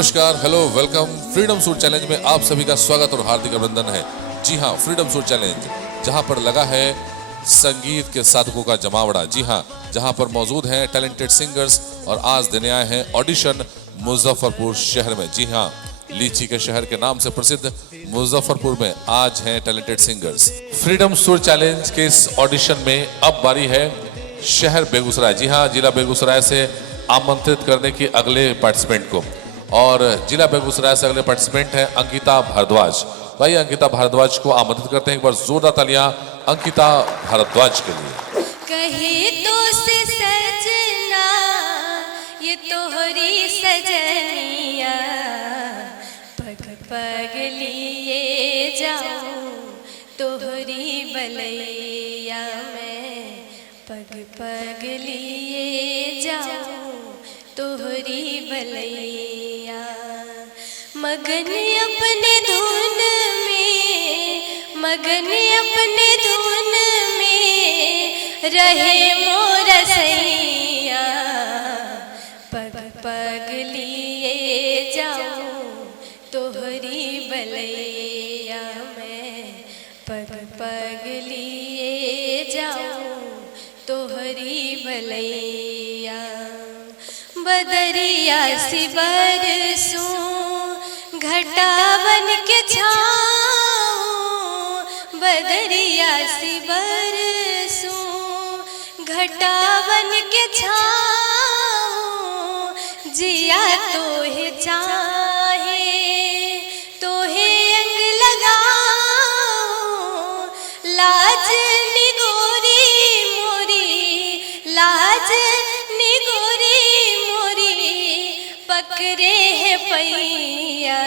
नमस्कार, hello, welcome. Freedom suit challenge में आप सभी का स्वागत और हार्दिक अभिनंदन है। जी हाँ, फ्रीडम सूट चैलेंज जहाँ पर लगा है संगीत के साधकों का जमावड़ा। जी हाँ, जहाँ पर मौजूद हैं टैलेंटेड सिंगर्स और आज देने आए हैं ऑडिशन मुजफ्फरपुर शहर में। जी हाँ, लीची के शहर के नाम से प्रसिद्ध मुजफ्फरपुर में आज हैं talented singers. Freedom suit challenge के इस ऑडिशन में अब बारी है शहर बेगूसराय। जी हाँ, जिला बेगूसराय से आमंत्रित करने की अगले पार्टिसिपेंट को, और जिला बेगूसराय से अगले पार्टिसिपेंट हैं अंकिता भारद्वाज। भाई अंकिता भारद्वाज को आमंत्रित करते हैं, एक बार जोरदार तालियां अंकिता भारद्वाज के लिए। कहे तो से सजना ये तोहरी सजनिया, पग पग लिए जाऊं तोहरी बलैया में, पग पग लिए जाऊं तोहरी बलैया। मगन अपने धुन में, मगन अपने धुन में रहे मोर सैया, पग पग लिए जाऊं तोहरी बलैया में, पग पग लिए जाऊं तोहरी बलैया। बदरिया से बरसूं घटावन के छाऊं, बदरिया से बरसूं घटावन के छाऊं, जिया तोहे चाहे तोहे अंग लगाऊं, लाज निगोरी मोरी, लाज निगोरी पकड़े है पैया,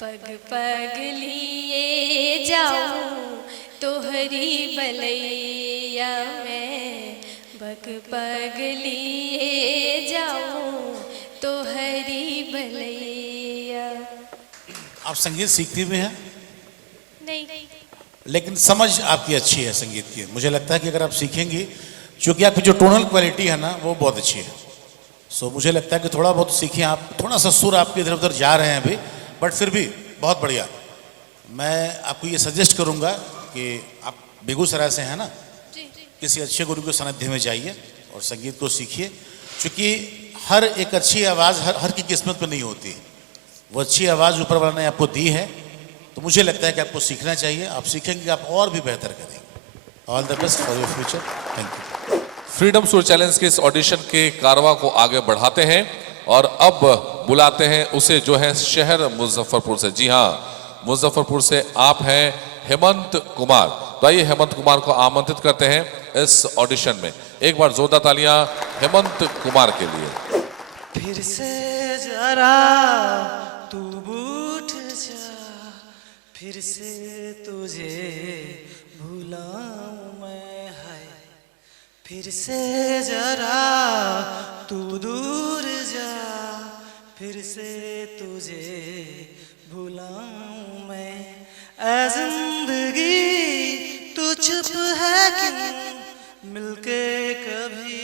पग पग लिए जाऊं तोहरी बलैया में, पग पग लिए जाऊं तोहरी बलैया। आप संगीत सीखती भी हैं? नहीं, लेकिन समझ आपकी अच्छी है संगीत की। मुझे लगता है कि अगर आप सीखेंगी, क्योंकि आपकी जो टोनल क्वालिटी है ना वो बहुत अच्छी है। सो मुझे लगता है कि थोड़ा बहुत सीखिए आप। थोड़ा सा सुर आपके इधर उधर जा रहे हैं अभी, बट फिर भी बहुत बढ़िया। मैं आपको ये सजेस्ट करूंगा कि आप बेगूसराय से हैं ना, किसी अच्छे गुरु के सानिध्य में जाइए और संगीत को सीखिए, क्योंकि हर एक अच्छी आवाज़ हर की किस्मत में नहीं होती। वो अच्छी आवाज़ ऊपर वाला ने आपको दी है, तो मुझे लगता है कि आपको सीखना चाहिए। आप सीखेंगे आप और भी बेहतर करेंगे। All the best for your future. Thank you. Freedom suit challenge के इस ऑडिशन के कारवां को आगे बढ़ाते हैं और अब बुलाते हैं उसे जो है शहर मुजफ्फरपुर से। जी हाँ, मुजफ्फरपुर से आप हैं हेमंत कुमार। तो आइए हेमंत कुमार को आमंत्रित करते हैं इस ऑडिशन में। एक बार जोरदार तालियां हेमंत कुमार के लिए। फिर से जरा तू उठ जा, फिर से तुझे भुलाऊं मैं, है फिर से जरा तू दूर जा, फिर से तुझे भुलाऊं मैं। ऐ जिंदगी तू चुप है कि मिलके कभी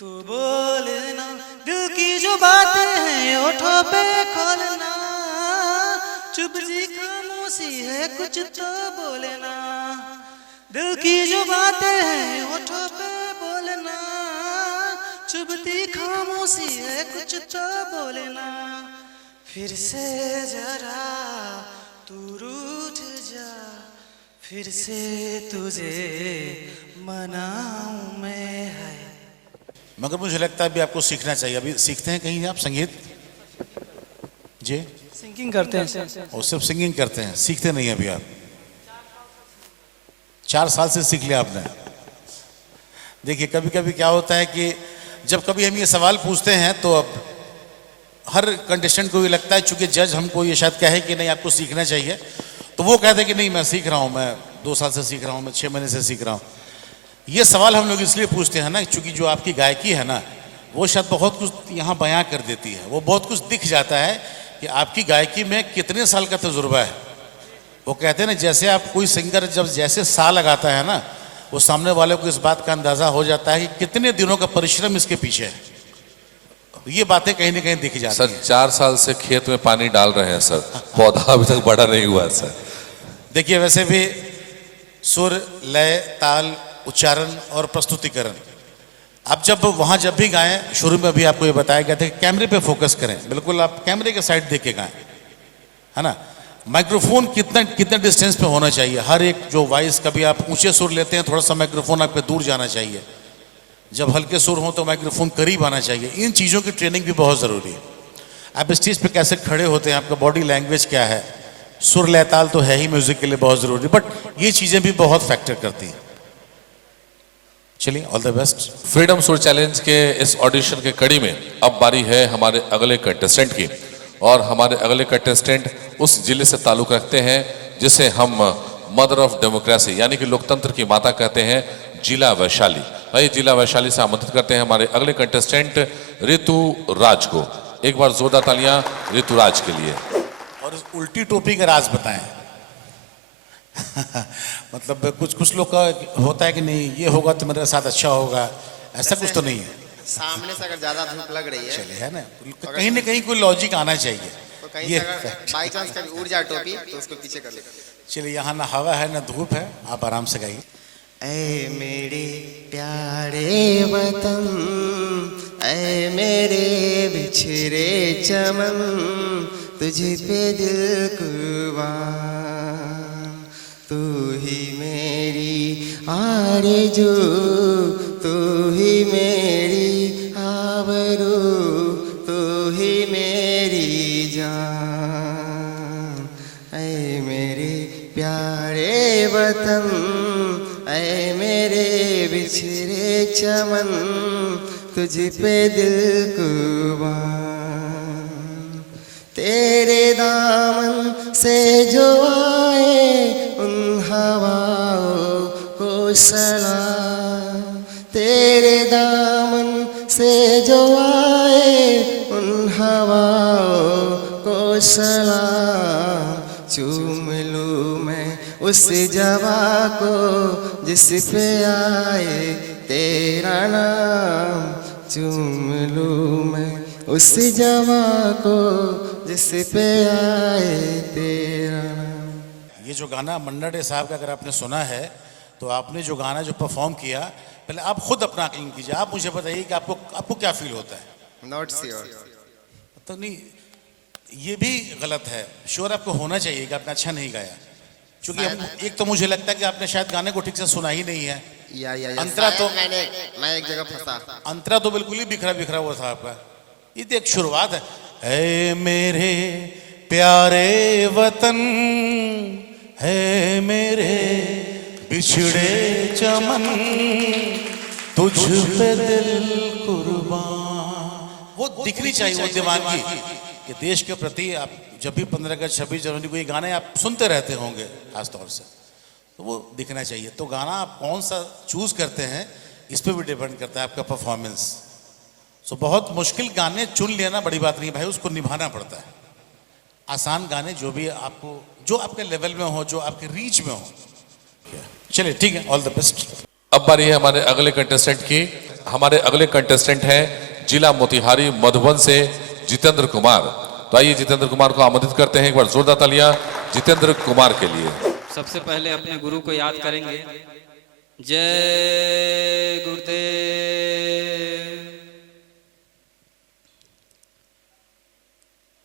तू बोलना, दिल की जो बातें हैं होठों पे खोलना, चुप जी खामोशी है कुछ तो बोलना, दिल की जो बातें हैं होठों पे बोलना, चुभती खामोशी है कुछ तो बोलना। फिर से जरा तू रूठ जा, फिर से तुझे मनाऊं मैं, है। मगर मुझे लगता है अभी आपको सीखना चाहिए। अभी सीखते हैं कहीं आप संगीत? जी, सिंगिंग करते हैं और सिर्फ सिंगिंग करते हैं, सीखते नहीं अभी आप? 4 साल से सीख लिया आपने। देखिए कभी कभी क्या होता है कि जब कभी हम ये सवाल पूछते हैं तो अब हर कंटेस्टेंट को ये लगता है, चूंकि जज हमको ये शायद कहे कि नहीं आपको सीखना चाहिए, तो वो कहते हैं कि नहीं मैं सीख रहा हूँ, मैं 2 साल से सीख रहा हूँ, मैं 6 महीने से सीख रहा हूँ। ये सवाल हम लोग इसलिए पूछते हैं ना, चूंकि जो आपकी गायकी है ना वो शायद बहुत कुछ यहाँ बयां कर देती है, वो बहुत कुछ दिख जाता है कि आपकी गायकी में कितने साल का तजुर्बा है। वो कहते हैं ना, जैसे आप कोई सिंगर जब जैसे सा लगाता है ना, वो सामने वाले को इस बात का अंदाजा हो जाता है कि कितने दिनों का परिश्रम इसके पीछे है। तो ये बातें कहीं ना कहीं दिख जाती सर हैं। 4 साल से खेत में पानी डाल रहे हैं सर, पौधा अभी तक बड़ा नहीं हुआ है सर। देखिए वैसे भी सुर, लय, ताल, उच्चारण और प्रस्तुतिकरण, आप जब भी गाएं, शुरू में भी आपको ये बताया गया था कि कैमरे पे फोकस करें, बिल्कुल आप कैमरे के साइड देख के गाएं, है ना। माइक्रोफोन कितना डिस्टेंस पे होना चाहिए, हर एक जो वॉइस, कभी आप ऊंचे सुर लेते हैं थोड़ा सा माइक्रोफोन आपके दूर जाना चाहिए, जब हल्के सुर हो तो माइक्रोफोन करीब आना चाहिए। इन चीज़ों की ट्रेनिंग भी बहुत ज़रूरी है। आप स्टेज पे कैसे खड़े होते हैं, आपका बॉडी लैंग्वेज क्या है, सुर लय ताल तो है ही म्यूजिक के लिए बहुत ज़रूरी, बट ये चीज़ें भी बहुत फैक्टर करती हैं। चलिए, ऑल द बेस्ट। फ्रीडम सुर चैलेंज के इस ऑडिशन के कड़ी में अब बारी है हमारे अगले कंटेस्टेंट की, और हमारे अगले कंटेस्टेंट उस जिले से ताल्लुक रखते हैं जिसे हम मदर ऑफ डेमोक्रेसी यानी कि लोकतंत्र की माता कहते हैं, जिला वैशाली। भाई जिला वैशाली से आमंत्रित करते हैं हमारे अगले कंटेस्टेंट ऋतु राज को। एक बार जोरदार तालियां ऋतु राज के लिए। और इस उल्टी टोपी का राज बताएं। मतलब कुछ लोग का होता है कि नहीं ये होगा तो मेरे साथ अच्छा होगा, ऐसा कुछ तो नहीं है। सामने से अगर ज्यादा धूप लग रही है चलिए, है ना, कहीं ना कहीं कोई लॉजिक आना चाहिए। तो कहीं ये से अगर बाई चांस कभी उड़ जाए टोपी तो उसको पीछे कर ले। चलिए, यहाँ ना हवा है ना धूप है, आप आराम से गाइए। ऐ मेरे प्यारे वतन, ऐ मेरे बिछड़े चमन, तुझ पे दिल कुर्बान, तू ही मेरी आरज़ू, तू ही मेरी आबरू, तू ही मेरी जान। ऐ मेरे प्यारे वतन, ऐ मेरे बिछड़े चमन, तुझ पे दिल कुर्बान, तेरे दामन से जो आए उन हवाओं को सलाम, तेरे दामन से जो आए उन हवाओं को सलाम, चूम लूँ मैं उस जवा को जिस पे आए तेरा नाम, चूम लूँ मैं उस जवा को जिस पे आए तेरा नाम। ये जो गाना मन्ना डे साहब का अगर आपने सुना है तो आपने जो गाना जो परफॉर्म किया, पहले आप खुद अपना आकलन कीजिए, आप मुझे बताइए कि आपको क्या फील होता है। Not sure. तो नहीं, ये भी गलत है, श्योर आपको होना चाहिए कि आपने अच्छा नहीं गाया, क्योंकि एक तो मुझे लगता है कि आपने शायद गाने को ठीक से सुना ही नहीं है। या अंतरा तो मैं एक जगह फंसा। अंतरा तो बिल्कुल ही बिखरा हुआ था आपका। ये तो एक शुरुआत है। ऐ मेरे प्यारे वतन, है मेरे बिछड़े चमन, तुझ पे दिल कुर्बान। वो दिखनी चाहिए, वो दीवानगी कि देश के प्रति आप जब भी 15 अगस्त 26 जनवरी को ये गाने आप सुनते रहते होंगे खास तौर से, तो वो दिखना चाहिए। तो गाना आप कौन सा चूज करते हैं इस पर भी डिपेंड करता है आपका परफॉर्मेंस। सो बहुत मुश्किल गाने चुन लेना बड़ी बात नहीं भाई, उसको निभाना पड़ता है। आसान गाने जो भी आपको, जो आपके लेवल में हो, जो आपके रीच में हो। चलिए ठीक है, ऑल द बेस्ट। अब बारी है हमारे अगले कंटेस्टेंट की। हमारे अगले कंटेस्टेंट हैं जिला मोतिहारी मधुबन से जितेंद्र कुमार। तो आइए जितेंद्र कुमार को आमंत्रित करते हैं, एक बार जोरदार तालियां जितेंद्र कुमार के लिए। सबसे पहले अपने गुरु को याद करेंगे। जय गुरुदेव।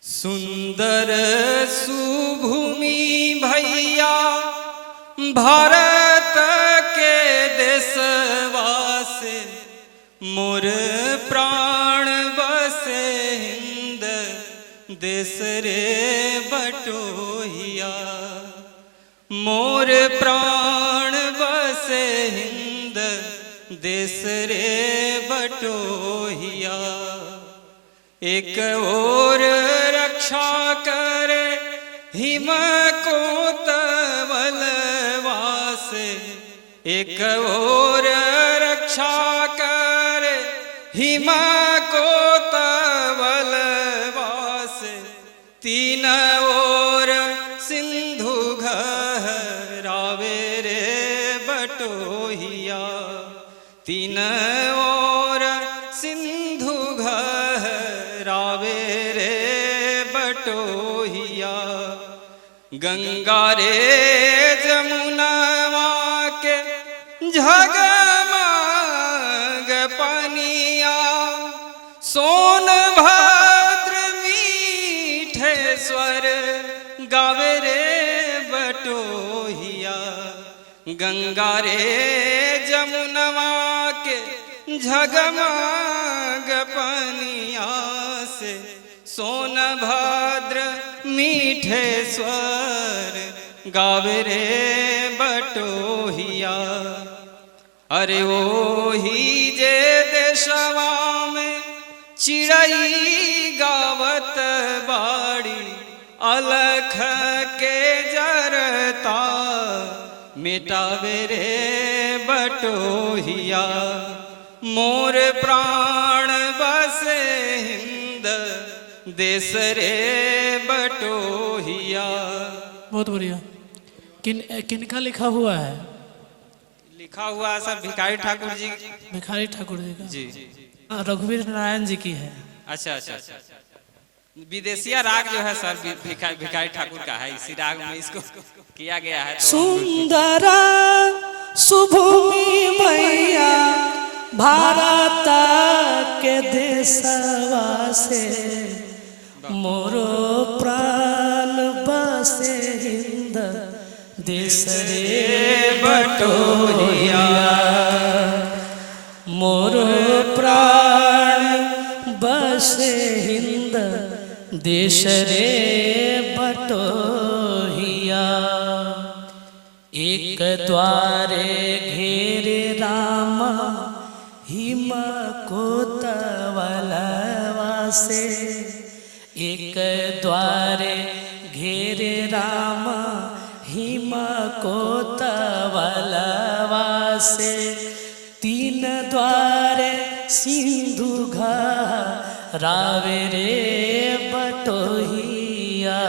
सुंदर सुभूमि भैया भारत के देशवासे, मोर प्राण बसे हिंद देश रे बटोहिया, मोर प्राण बसे हिंद देश रे बटोहिया। एक और रक्षा करे हिम को तवलवासे, एक और रक्षा करे हिम को तवलवासे, तीन और सिंधु घहरावे रे बटोहिया, तीन और सिंधु घहरावे गंगा रे जमुनवा के झगमग पनिया, सोनभद्र मीठे स्वर गावे रे बटोहिया। गंगा रे जमुनवा के झगमग पनिया से, सोनभद्र मीठे स्वर गावे रे बटोहिया। अरे ओ ही जे देशवा में चिड़ई गावत बाड़ी, अलख के जरता मिटावे रे बटोहिया। मोर प्राण बसे हिंद देश रे बटोहिया। बहुत बढ़िया। किनका लिखा हुआ है? लिखा हुआ सर भिखारी ठाकुर जी। भिखारी ठाकुर जी का? जी। रघुवीर नारायण जी की है। अच्छा अच्छा। विदेशिया राग जो है सर भिखारी ठाकुर का है, इसी राग में इसको किया गया है। सुंदरा सुभूमि मैया भारत के देशवा से, मोरो प्राण बसे हिंद देश रे बटोहिया। मोरो प्राण बसे हिंद देश रे बटोहिया। एक द्वारे घेरे राम हिम कोतवलवा से, एक द्वारे घेरे राम हिम कोतवलवा से, तीन द्वारे सिंधु घरावे रे बटोहिया।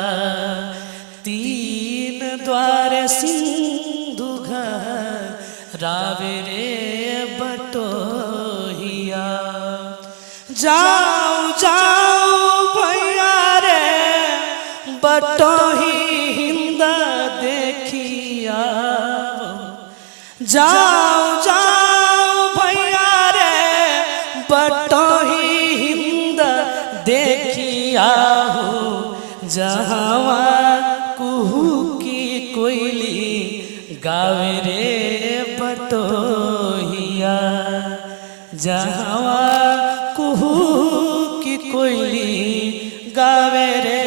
तीन द्वारे सिंधु घरावे रे बटोहिया। जाओ जाओ भैया रे बटोही हिंद देखिया। जाओ जाओ भैया रे बटोही हिंद देखिया। जहाँ कुहू की कोयली गावे रे बटोहिया। जहाँ कुहू की कोयली गावे रे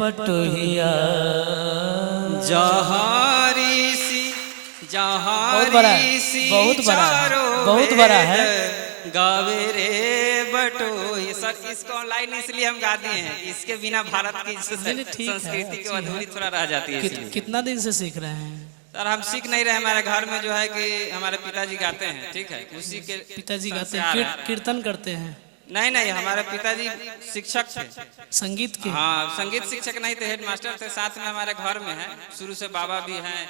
बटोहिया। जहाँ ऋषि जहाँ बहुत बड़ा है, ऋषि बहुत बड़ा है, चारों बहुत बड़ा है। वेद गावे रे बटोहिया। सर इसको ऑनलाइन इसलिए हम गाते हैं, इसके बिना भारत की ठीक है, संस्कृति की अधूरी थोड़ा रह जाती है। इसलिए कितना दिन से सीख रहे हैं? सर हम सीख नहीं रहे, हमारे घर में जो है कि हमारे पिताजी गाते हैं, ठीक है, उसी के पिताजी गाते संस्कार हैं, है। कीर्तन करते हैं? नहीं नहीं, हमारे पिताजी शिक्षक थे। संगीत के? हाँ, संगीत शिक्षक नहीं थे, हेडमास्टर थे। साथ में हमारे घर में है, शुरू से बाबा भी हैं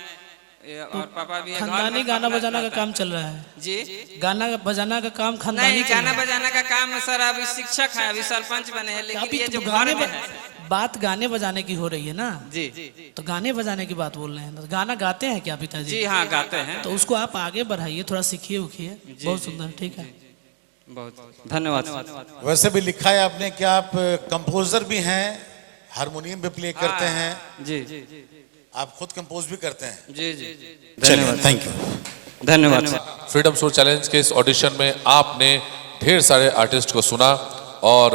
और पापा भी है। खानदानी गाना बजाना का काम चल रहा है जी? गाना बजाना का काम खानदानी नहीं, चल गाना रहा है। बजाना का काम है सर, अभी शिक्षक है, अभी सरपंच बने हैं, लेकिन अभी ये तो जो घर गाने में है। बात गाने बजाने की हो रही है ना? जी तो गाने बजाने की बात बोल रहे हैं। तो गाना गाते हैं क्या पिताजी? जी हाँ, गाते हैं। तो उसको आप आगे बढ़ाइए, थोड़ा सीखिए उखिए। बहुत सुंदर, ठीक है। बहुत धन्यवाद। वैसे भी लिखा है आपने कि आप कंपोजर भी हैं, हारमोनियम भी प्ले करते हैं, जी आप खुद कंपोज भी करते हैं। जी जी, चलिए, थैंक यू। धन्यवाद। फ्रीडम शो चैलेंज के इस ऑडिशन में आपने ढेर सारे आर्टिस्ट को सुना और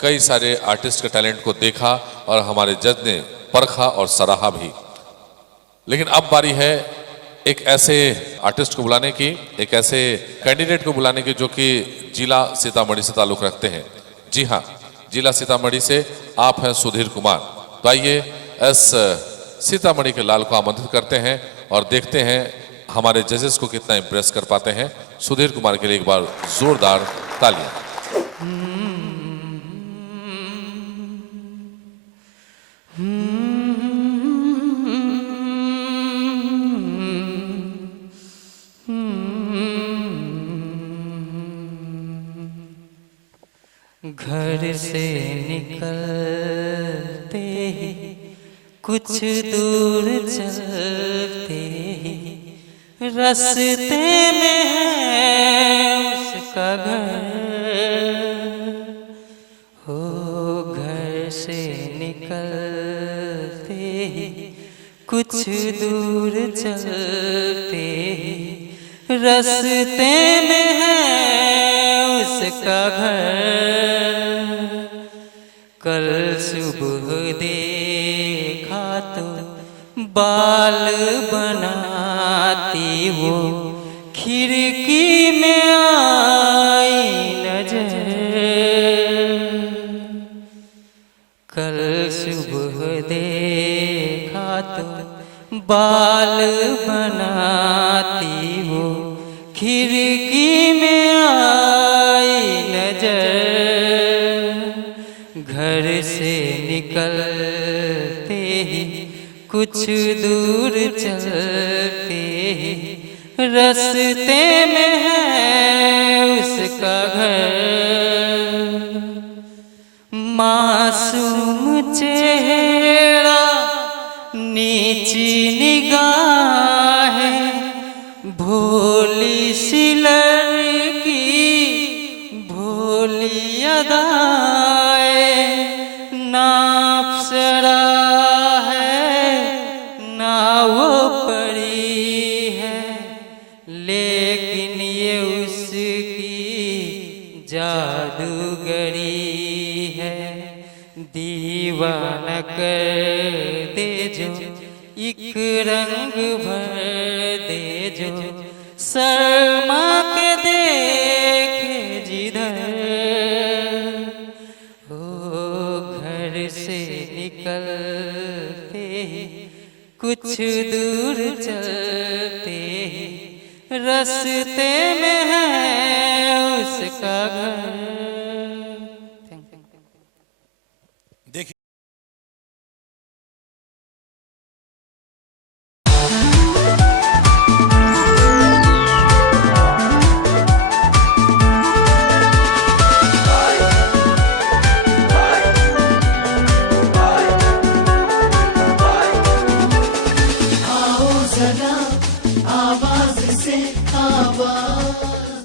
कई सारे आर्टिस्ट के टैलेंट को देखा और हमारे जज ने परखा और सराहा भी। लेकिन अब बारी है एक ऐसे आर्टिस्ट को बुलाने की, एक ऐसे कैंडिडेट को बुलाने की जो कि जिला सीतामढ़ी से ताल्लुक रखते हैं। जी हाँ, जिला सीतामढ़ी से आप हैं सुधीर कुमार। तो आइए इस सीतामढ़ी के लाल को आमंत्रित करते हैं और देखते हैं हमारे जजेस को कितना इम्प्रेस कर पाते हैं। सुधीर कुमार के लिए एक बार जोरदार तालियां। घर से निकलते ही कुछ दूर चलते ही रास्ते में है उसका घर। हो घर से निकलते ही कुछ दूर चलते ही रास्ते में है उसका घर। कल सुबह देखा तो बाल बनाती वो खिड़की में आई नजर। कल सुबह देखा तो बाल बनाती वो खिड़की में आई नजर। घर से निकलते ही कुछ दूर चलते ही रास्ते में है उसका घर। मासूम चेहरा नीची निगाहें भोली सी लड़की भोली अदाएं। ना अप्सरा है ना वो परी है लेकिन ये उसकी जादूगरी है। दीवाना कर दे जो एक रंग भर दे जो शर्मा के देखे जिधर। ओ घर से निकलते ही कुछ दूर चलते ही रास्ते में है उसका घर। देखिए आओ जरा आवाज से आवाज